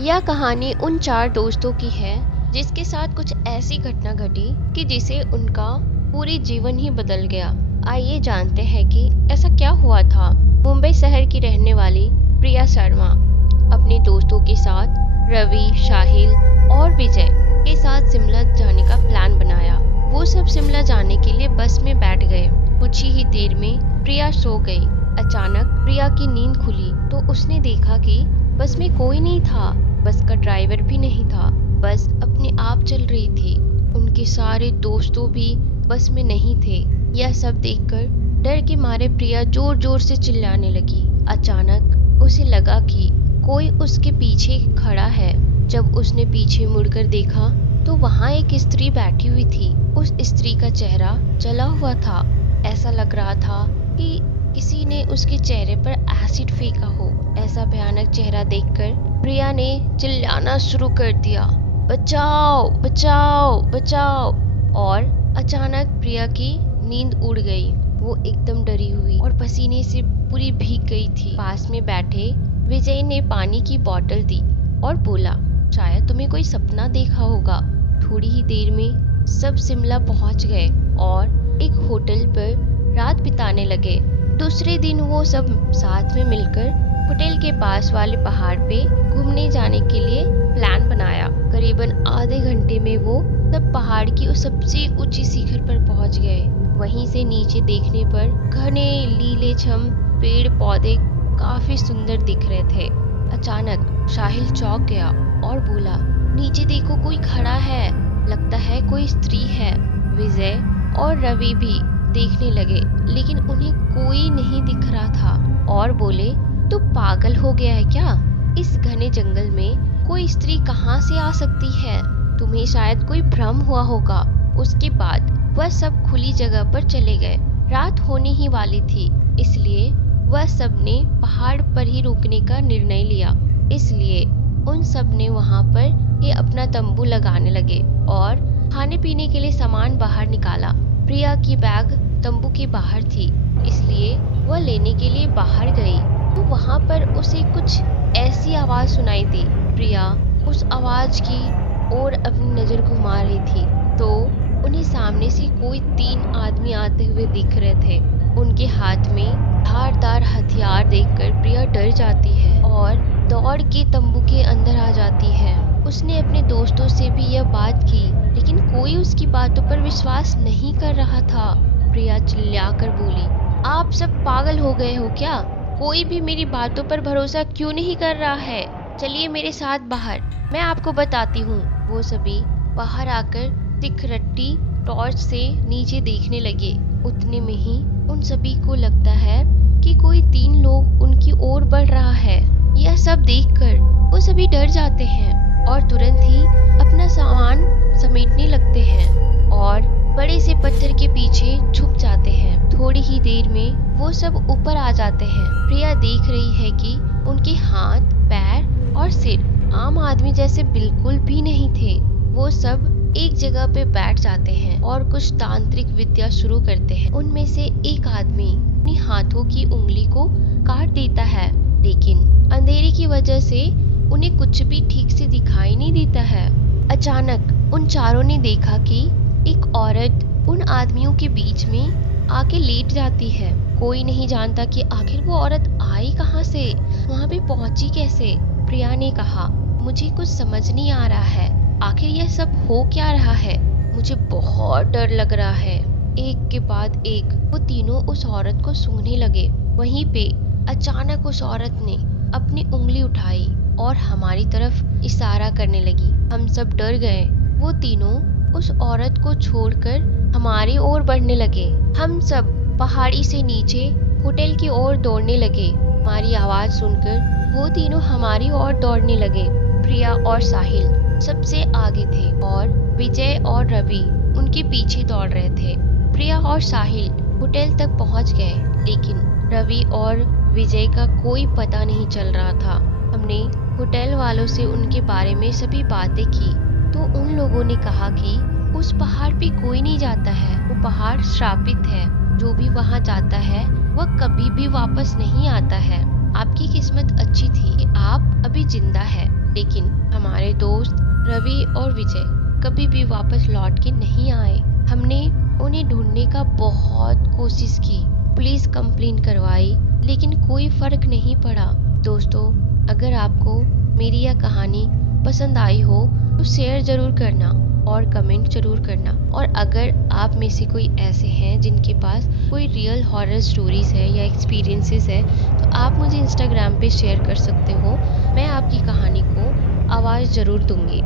यह कहानी उन 4 दोस्तों की है जिसके साथ कुछ ऐसी घटना घटी कि जिसे उनका पूरी जीवन ही बदल गया। आइए जानते हैं कि ऐसा क्या हुआ था। मुंबई शहर की रहने वाली प्रिया शर्मा अपने दोस्तों के साथ रवि, साहिल और विजय के साथ शिमला जाने का प्लान बनाया। वो सब शिमला जाने के लिए बस में बैठ गए। कुछ ही देर में प्रिया सो गई। अचानक प्रिया की नींद खुली तो उसने देखा कि बस में कोई नहीं था। बस का ड्राइवर भी नहीं था। बस अपने आप चल रही थी। उनके सारे दोस्तों भी बस में नहीं थे। यह सब देखकर डर के मारे प्रिया जोर जोर से चिल्लाने लगी। अचानक उसे लगा कि कोई उसके पीछे खड़ा है। जब उसने पीछे मुड़कर देखा तो वहाँ एक स्त्री बैठी हुई थी। उस स्त्री का चेहरा जला हुआ था। ऐसा लग रहा था कि किसी ने उसके चेहरे पर एसिड फेंका हो। ऐसा भयानक चेहरा देखकर प्रिया ने चिल्लाना शुरू कर दिया, बचाओ बचाओ बचाओ। और अचानक प्रिया की नींद उड़ गई। वो एकदम डरी हुई और पसीने से पूरी भीग गई थी। पास में बैठे विजय ने पानी की बोतल दी और बोला, शायद तुम्हें कोई सपना देखा होगा। थोड़ी ही देर में सब शिमला पहुंच गए और एक होटल पर रात बिताने लगे। दूसरे दिन वो सब साथ में मिलकर होटल के पास वाले पहाड़ पे घूमने जाने के लिए प्लान बनाया। करीबन आधे घंटे में वो सब पहाड़ की उस सबसे ऊंची शिखर पर पहुंच गए। वहीं से नीचे देखने पर घने लीलेछम पेड़ पौधे काफी सुंदर दिख रहे थे। अचानक साहिल चौंक गया और बोला, नीचे देखो कोई खड़ा है, लगता है कोई स्त्री है। विजय और रवि भी देखने लगे लेकिन उन्हें कोई नहीं दिख रहा था और बोले, तू पागल हो गया है क्या? इस घने जंगल में कोई स्त्री कहाँ से आ सकती है? तुम्हें शायद कोई भ्रम हुआ होगा। उसके बाद वह सब खुली जगह पर चले गए। रात होने ही वाली थी, इसलिए वह सब ने पहाड़ पर ही रुकने का निर्णय लिया। इसलिए उन सब ने वहाँ पर ही अपना तंबू लगाने लगे और खाने पीने के लिए सामान बाहर निकाला। प्रिया की बैग तंबू के बाहर थी, इसलिए वह लेने के लिए बाहर गई तो वहाँ पर उसे कुछ ऐसी आवाज सुनाई दी। प्रिया उस आवाज की ओर अपनी नजर घुमा रही थी तो उन्हें सामने से कोई 3 आदमी आते हुए दिख रहे थे। उनके हाथ में धारदार हथियार देखकर प्रिया डर जाती है और दौड़ के तंबू के अंदर आ जाती है। उसने अपने दोस्तों से भी यह बात की लेकिन कोई उसकी बातों पर विश्वास नहीं कर रहा था। प्रिया चिल्लाकर बोली, आप सब पागल हो गए हो क्या? कोई भी मेरी बातों पर भरोसा क्यों नहीं कर रहा है? चलिए मेरे साथ बाहर, मैं आपको बताती हूँ। वो सभी बाहर आकर सिकरटी टॉर्च से नीचे देखने लगे। उतने में ही उन सभी को लगता है कि कोई 3 लोग उनकी ओर बढ़ रहा है। यह सब देखकर वो सभी डर जाते हैं और तुरंत ही अपना सामान समेटने लगते हैं और बड़े से पत्थर के पीछे छुप जाते हैं। थोड़ी ही देर में वो सब ऊपर आ जाते हैं। प्रिया देख रही है कि उनके हाथ, पैर और सिर आम आदमी जैसे बिल्कुल भी नहीं थे। वो सब एक जगह पे बैठ जाते हैं और कुछ तांत्रिक विद्या शुरू करते हैं। उनमें से एक आदमी अपनी हाथों की उंगली को काट देता है लेकिन अंधेरे की वजह से उन्हें कुछ भी ठीक से दिखाई नहीं देता है। अचानक उन चारों ने देखा कि एक औरत उन आदमियों के बीच में आके लेट जाती है। कोई नहीं जानता कि आखिर वो औरत आई कहाँ से, वहाँ पे पहुंची कैसे। प्रिया ने कहा, मुझे कुछ समझ नहीं आ रहा है, आखिर यह सब हो क्या रहा है? मुझे बहुत डर लग रहा है। एक के बाद एक वो तीनों उस औरत को सूंघने लगे। वहीं पे अचानक उस औरत ने अपनी उंगली उठाई और हमारी तरफ इशारा करने लगी। हम सब डर गए। वो तीनों उस औरत को छोड़कर हमारी ओर बढ़ने लगे। हम सब पहाड़ी से नीचे होटल की ओर दौड़ने लगे। हमारी आवाज सुनकर वो तीनों हमारी ओर दौड़ने लगे। प्रिया और साहिल सबसे आगे थे और विजय और रवि उनके पीछे दौड़ रहे थे। प्रिया और साहिल होटल तक पहुंच गए लेकिन रवि और विजय का कोई पता नहीं चल रहा था। हमने होटल वालों से उनके बारे में सभी बातें की तो उन लोगों ने कहा कि उस पहाड़ पे कोई नहीं जाता है, वो पहाड़ श्रापित है। जो भी वहाँ जाता है वह कभी भी वापस नहीं आता है। आपकी किस्मत अच्छी थी कि आप अभी जिंदा है। लेकिन हमारे दोस्त रवि और विजय कभी भी वापस लौट के नहीं आए। हमने उन्हें ढूंढने का बहुत कोशिश की, पुलिस कंप्लेन करवाई, लेकिन कोई फर्क नहीं पड़ा। दोस्तों, अगर आपको मेरी यह कहानी पसंद आई हो तो शेयर जरूर करना और कमेंट जरूर करना। और अगर आप में से कोई ऐसे हैं जिनके पास कोई रियल हॉरर स्टोरीज है या एक्सपीरियंसेस है तो आप मुझे इंस्टाग्राम पे शेयर कर सकते हो। मैं आपकी कहानी को आवाज़ ज़रूर दूंगी।